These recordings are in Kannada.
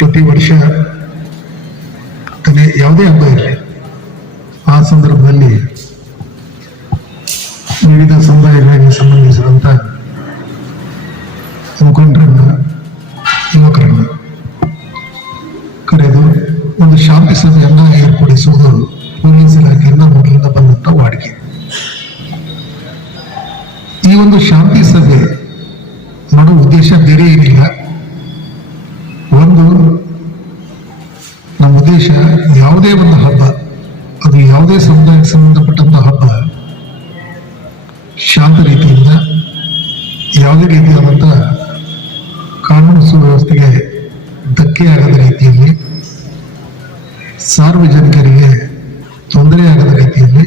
ಪ್ರತಿ ವರ್ಷ ತನ್ನ ಯಾವುದೇ ಹಬ್ಬ ಇರಲಿ, ಆ ಸಂದರ್ಭದಲ್ಲಿ ವಿವಿಧ ಸಮುದಾಯಗಳಿಗೆ ಸಂಬಂಧಿಸಿದಂತ ಮುಖಂಡರನ್ನ, ಯುವಕರನ್ನ ಕರೆದು ಒಂದು ಶಾಂತಿ ಸಭೆಯನ್ನ ಏರ್ಪಡಿಸುವುದು ಪೊಲೀಸ್ ಇಲಾಖೆಯಿಂದ ಮೊದಲಿಂದ ಬಂದಂತ ವಾಡಿಕೆ. ಈ ಒಂದು ಶಾಂತಿ ಸಭೆ ಮಾಡೋ ಉದ್ದೇಶ ಬೇರೆ ಏನಿಲ್ಲ ಒಂದು ನಮ್ಮ ಉದ್ದೇಶ ಯಾವುದೇ ಒಂದು ಹಬ್ಬ ಅದು ಯಾವುದೇ ಸಮುದಾಯಕ್ಕೆ ಸಂಬಂಧಪಟ್ಟಂತ ಹಬ್ಬ ಶಾಂತ ರೀತಿಯಿಂದ ಯಾವುದೇ ರೀತಿಯಾದಂತಹ ಕಾನೂನು ಸುವ್ಯವಸ್ಥೆಗೆ ಧಕ್ಕೆಯಾಗದ ರೀತಿಯಲ್ಲಿ, ಸಾರ್ವಜನಿಕರಿಗೆ ತೊಂದರೆಯಾಗದ ರೀತಿಯಲ್ಲಿ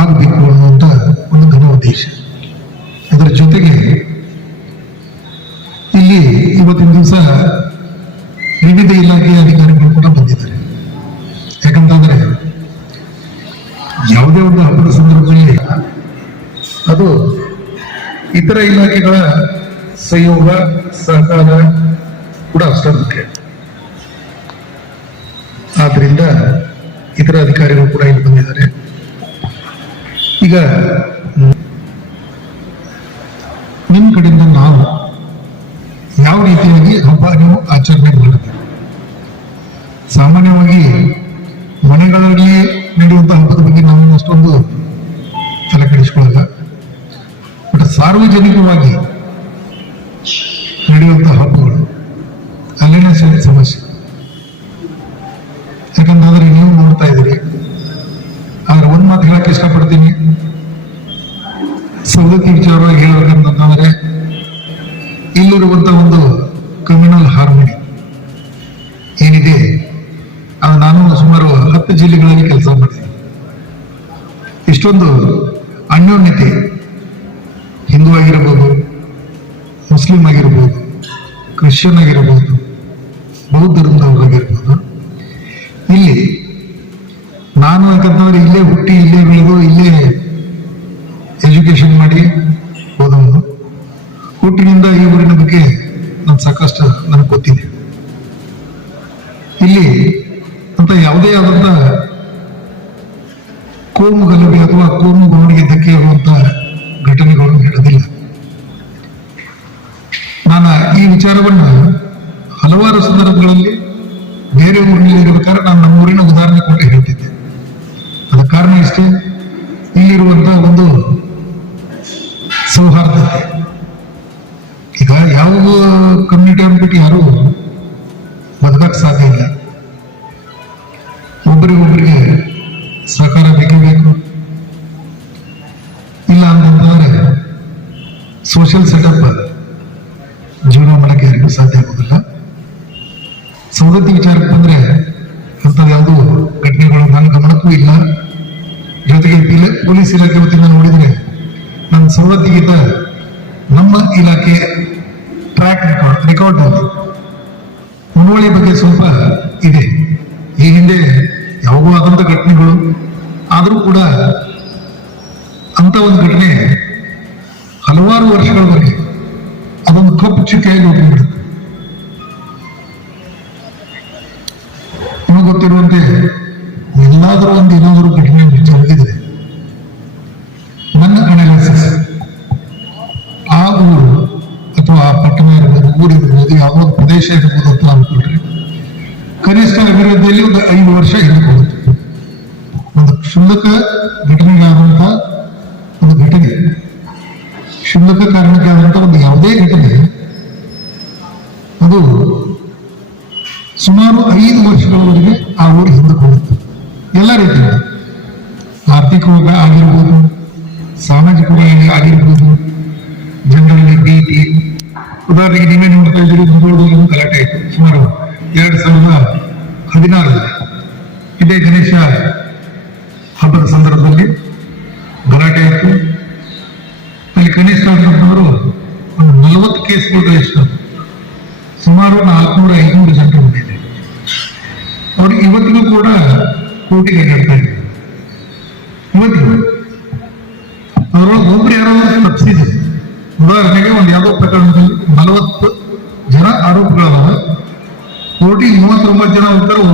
ಆಗಬೇಕು ಅನ್ನುವಂಥ ಒಂದು ಘನ ಉದ್ದೇಶ. ಅದರ ಜೊತೆಗೆ ಇಲ್ಲಿ ಇವತ್ತಿನ ದಿವಸ ವಿವಿಧ ಇಲಾಖೆಯ ಅಧಿಕಾರಿಗಳು ಕೂಡ ಬಂದಿದ್ದಾರೆ ಯಾಕಂತಂದ್ರೆ ಯಾವುದೇ ಒಂದು ಹಬ್ಬದ ಸಂದರ್ಭದಲ್ಲಿ ಅದು ಇತರ ಇಲಾಖೆಗಳ ಸಹಯೋಗ, ಸಹಕಾರ ಕೂಡ ಅಷ್ಟೇ ಮುಖ್ಯ ಆದ್ರಿಂದ ಇತರ ಅಧಿಕಾರಿಗಳು ಕೂಡ ಇಲ್ಲಿ ಬಂದಿದ್ದಾರೆ. ಈಗ ನಿಮ್ಮ ಕಡೆಯಿಂದ ನಾವು ಯಾವ ರೀತಿಯಾಗಿ ಹಬ್ಬ ನೀವು ಆಚರಣೆ ಮಾಡಬೇಕು? ಸಾಮಾನ್ಯವಾಗಿ ಮನೆಗಳಲ್ಲಿ ನಡೆಯುವಂತ ಹಬ್ಬದ ಬಗ್ಗೆ ನಾವು ಅಷ್ಟೊಂದು ತಲೆ ಕೆಡಿಸ್ಕೊಳ್ಳಲ್ಲ. ಬಟ್ ಸಾರ್ವಜನಿಕವಾಗಿ ನಡೆಯುವಂತಹ ಹಬ್ಬಗಳು ಅಲ್ಲಿನ ಸರಿ ಸಮಸ್ಯೆ. ಯಾಕಂತಂದ್ರೆ ನೀವು ನೋಡ್ತಾ ಇದ್ದೀರಿ. ಆದ್ರೆ ಒಂದ್ ಮಾತು ಹೇಳಕ್ ಇಷ್ಟಪಡ್ತೀನಿ. ಸವದತ್ತಿ ವಿಚಾರವಾಗಿ ಹೇಳಬೇಕಂತಂದ್ರೆ ಇಲ್ಲಿರುವಂತ ಒಂದು ಕಮ್ಯುನಲ್ ಹಾರ್ಮೋನಿ ಏನಿದೆ, ಅದು ನಾನು ಸುಮಾರು ಹತ್ತು ಜಿಲ್ಲೆಗಳಲ್ಲಿ ಕೆಲಸ ಮಾಡಿದೆ ಇಷ್ಟೊಂದು ಅನ್ಯೋನ್ಯತೆ ಹಿಂದೂ ಆಗಿರಬಹುದು ಮುಸ್ಲಿಂ ಆಗಿರ್ಬೋದು, ಕ್ರಿಶ್ಚಿಯನ್ ಆಗಿರಬಹುದು ಬೌದ್ಧ ಧರ್ಮದವರಾಗಿರ್ಬೋದು ಇಲ್ಲಿ ನಾನು ಯಾಕಂತಂದ್ರೆ ಇಲ್ಲೇ ಹುಟ್ಟಿ, ಇಲ್ಲೇ ಬೆಳೆದು, ಇಲ್ಲೇ ಎಜುಕೇಶನ್ ಮಾಡಿ ಹೋದವನು. ಹುಟ್ಟಿನಿಂದ ಈ ಊರಿನ ಬಗ್ಗೆ ನಾನು ಸಾಕಷ್ಟು ನನಗೆ ಗೊತ್ತಿದೆ. ಇಲ್ಲಿ ಅಂತ ಯಾವುದೇ ಆದಂತ ಕೋಮು ಗಲಭೆ ಅಥವಾ ಕೋಮು ಗೌಡಿಗೆ ಧಕ್ಕೆ ಇರುವಂತಹ ಘಟನೆಗಳು ನಡೆದಿಲ್ಲ. ನಾನು ಈ ವಿಚಾರವನ್ನ ಹಲವಾರು ಸಂದರ್ಭಗಳಲ್ಲಿ ಬೇರೆ ಊರಿನಲ್ಲಿ ಇರಬೇಕಾದ್ರೆ ನಾನು ನಮ್ಮ ಊರಿನ ಉದಾಹರಣೆ ಕೊಟ್ಟು ಹೇಳ್ತಿದ್ದೆ. ಅದ ಕಾರಣ ಇಷ್ಟೇ? ಇಲ್ಲಿರುವಂತ ಒಂದು ಸೌಹಾರ್ದತೆ. ಈಗ ಯಾವ ಕಮ್ಯುನಿಟಿ ಅಂದ್ಬಿಟ್ಟು ಯಾರು ಬದುಕಕ್ಕೆ ಸಾಧ್ಯ ಇಲ್ಲ. ಒಬ್ಬರಿಗೊಬ್ಬರಿಗೆ ಸಹಕಾರ ಬೇಕೇ ಬೇಕು ಇಲ್ಲ ಅಂತಂದ್ರೆ ಸೋಷಿಯಲ್ ಸೆಟಪ್ ಜೀವನ ಮಾಡಕ್ಕೆ ಯಾರಿಗೂ ಸಾಧ್ಯ ಆಗೋದಿಲ್ಲ. ಸವದತ್ತಿ ವಿಚಾರಕ್ಕೆ ಬಂದ್ರೆ ಅಂಥದ್ದು ಯಾವುದು ಘಟನೆಗಳು ನನ್ನ ಗಮನಕ್ಕೂ ಇಲ್ಲ. ಜೊತೆಗೆ ಪೊಲೀಸ್ ಇಲಾಖೆ ವತಿಯಿಂದ ನೋಡಿದ್ರೆ ನನ್ನ ಸವದತ್ತಿಗಿಂತ ನಮ್ಮ ಇಲಾಖೆ ಟ್ರ್ಯಾಕ್ ರೆಕಾರ್ಡ್ ರೆಕಾರ್ಡ್ ಮುನ್ವಳಿ ಬಗ್ಗೆ ಸ್ವಲ್ಪ ಇದೆ. ಈ ಹಿಂದೆ ಯಾವಾಗೂ ಆದಂಥ ಘಟನೆಗಳು ಆದರೂ ಕೂಡ ಅಂತ ಒಂದು ಘಟನೆ ಹಲವಾರು ವರ್ಷಗಳವರೆಗೆ ಅದೊಂದು ಕಪ್ಪು ಚುಕ್ಕೆಯಾಗಿ ಹೋಗ್ಬಿಡುತ್ತೆ ನಿಮಗೆ ಗೊತ್ತಿರುವಂತೆ ಎಲ್ಲಾದರೂ ಒಂದು ಏನಾದರೂ ಘಟನೆ ಜರುಗಿದ್ರೆ ನನ್ನ ಅನಾಲಿಸಿಸ್ ಆ ಊರು ಅಥವಾ ಆ ಪಟ್ಟಣ ಇರ್ಬೋದು, ಊರಿರ್ಬೋದು, ಯಾವುದೋ ಪ್ರದೇಶ ಇರ್ಬೋದು ಅಂತ ಅನ್ಕೊಂಡ್ರೆ ಕನಿಷ್ಠ ಅಭಿವೃದ್ಧಿಯಲ್ಲಿ ಒಂದು ಐದು ವರ್ಷ ಹೋಗುತ್ತೆ ಒಂದು ಕ್ಷುಲ್ಲಕ ಘಟನೆಗಾದಂತ ಒಂದು ಘಟನೆ. ಕ್ಷುಲ್ಲಕ ಕಾರಣಕ್ಕೆ ಆದಂತ ಒಂದು ಯಾವುದೇ ಘಟನೆ. ಅದು ಸುಮಾರು ಐದು ವರ್ಷಗಳವರೆಗೆ ಆ ಊರು ಹಿಂದಕ್ಕೆ ಹೋಗುತ್ತೆ ಎಲ್ಲ ರೀತಿಯಿಂದ ಆರ್ಥಿಕವಾಗಿ ಆಗಿರ್ಬೋದು ಸಾಮಾಜಿಕವಾಗಿ ಆಗಿರ್ಬೋದು, ಜನರಲ್ಲಿ ಭೀತಿ. ಉದಾಹರಣೆಗೆ ನೀವೇ ನೋಡ್ತಾ ಇದ್ದೀರಿ ಒಂದು ಗಲಾಟೆ ಆಯಿತು, ಸುಮಾರು. ಎರಡು ಸಾವಿರದ ಹದಿನಾರರಲ್ಲಿ ಇದೇ ಗಣೇಶ ಹಬ್ಬದ ಸಂದರ್ಭದಲ್ಲಿ ಗಲಾಟೆ ಆಯಿತು. ಅಲ್ಲಿ ಗಣೇಶ ಅವರು ಒಂದು ನಲವತ್ತು ಕೇಸ್ಗಳು ರಿಜಿಸ್ಟರ್. ಸುಮಾರು ನಾಲ್ಕುನೂರ ಐನೂರು ಜನರು ಬಂದಿದೆ ಅವರು ಇವತ್ತಿಗೂ ಕೂಡ ಕೋರ್ಟಿಗೆ ಅಡ್ಡಾಡ್ತಾ ಇದೆ ಇವತ್ತಿಗೂ ಅದರೊಳಗೆ ಒಬ್ರು ಯಾರೋ ತಪ್ಪಿಸಿದೆ ಉದಾಹರಣೆಗೆ ಒಂದು ಯಾವುದೋ ಪ್ರಕರಣದಲ್ಲಿ ನಲವತ್ತು ಕೋಟಿಗೆ యువత మధ్యన ఇద్దరు